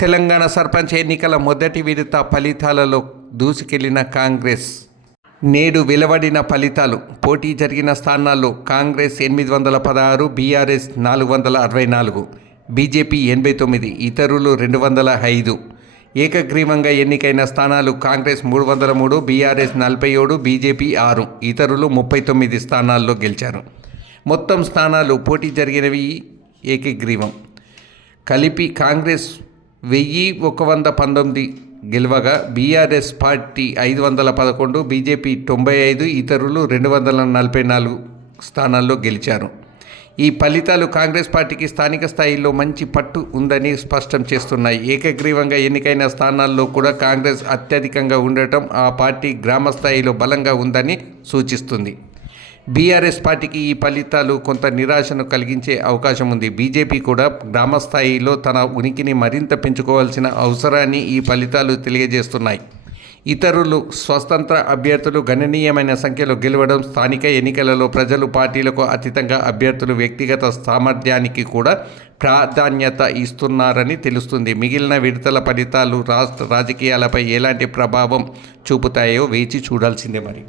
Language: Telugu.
తెలంగాణ సర్పంచ్ ఎన్నికల మొదటి విడత ఫలితాలలో దూసుకెళ్ళిన కాంగ్రెస్. నేడు వెలువడిన ఫలితాలు. పోటీ జరిగిన స్థానాల్లో కాంగ్రెస్ ఎనిమిది వందల పదహారు బీఆర్ఎస్ నాలుగు వందల అరవై నాలుగు బీజేపీ ఎనభై తొమ్మిది ఇతరులు రెండు వందల ఐదు. ఏకగ్రీవంగా ఎన్నికైన స్థానాలు కాంగ్రెస్ మూడు వందల మూడు బీఆర్ఎస్ నలభై ఏడు బీజేపీ ఆరు ఇతరులు ముప్పై తొమ్మిది స్థానాల్లో గెలిచారు. మొత్తం స్థానాలు పోటీ జరిగినవి ఏకగ్రీవం. కలిపి కాంగ్రెస్ వెయ్యి ఒక వంద పంతొమ్మిది గెలవగా బీఆర్ఎస్ పార్టీ ఐదు వందల పదకొండు బీజేపీ తొంభై ఐదు ఇతరులు రెండు వందల నలభై నాలుగు స్థానాల్లో గెలిచారు. ఈ ఫలితాలు కాంగ్రెస్ పార్టీకి స్థానిక స్థాయిలో మంచి పట్టు ఉందని స్పష్టం చేస్తున్నాయి. ఏకగ్రీవంగా ఎన్నికైన స్థానాల్లో కూడా కాంగ్రెస్ అత్యధికంగా ఉండటం ఆ పార్టీ గ్రామ స్థాయిలో బలంగా ఉందని సూచిస్తుంది. బీఆర్ఎస్ పార్టీకి ఈ ఫలితాలు కొంత నిరాశను కలిగించే అవకాశం ఉంది. బీజేపీ కూడా గ్రామస్థాయిలో తన ఉనికిని మరింత పెంచుకోవాల్సిన అవసరాన్ని ఈ ఫలితాలు తెలియజేస్తున్నాయి. ఇతరులు స్వతంత్ర అభ్యర్థులు గణనీయమైన సంఖ్యలో గెలవడం స్థానిక ఎన్నికలలో ప్రజలు పార్టీలకు అతీతంగా అభ్యర్థులు వ్యక్తిగత సామర్థ్యానికి కూడా ప్రాధాన్యత ఇస్తున్నారని తెలుస్తుంది. మిగిలిన విడతల ఫలితాలు రాష్ట్ర రాజకీయాలపై ఎలాంటి ప్రభావం చూపుతాయో వేచి చూడాల్సిందే మరి.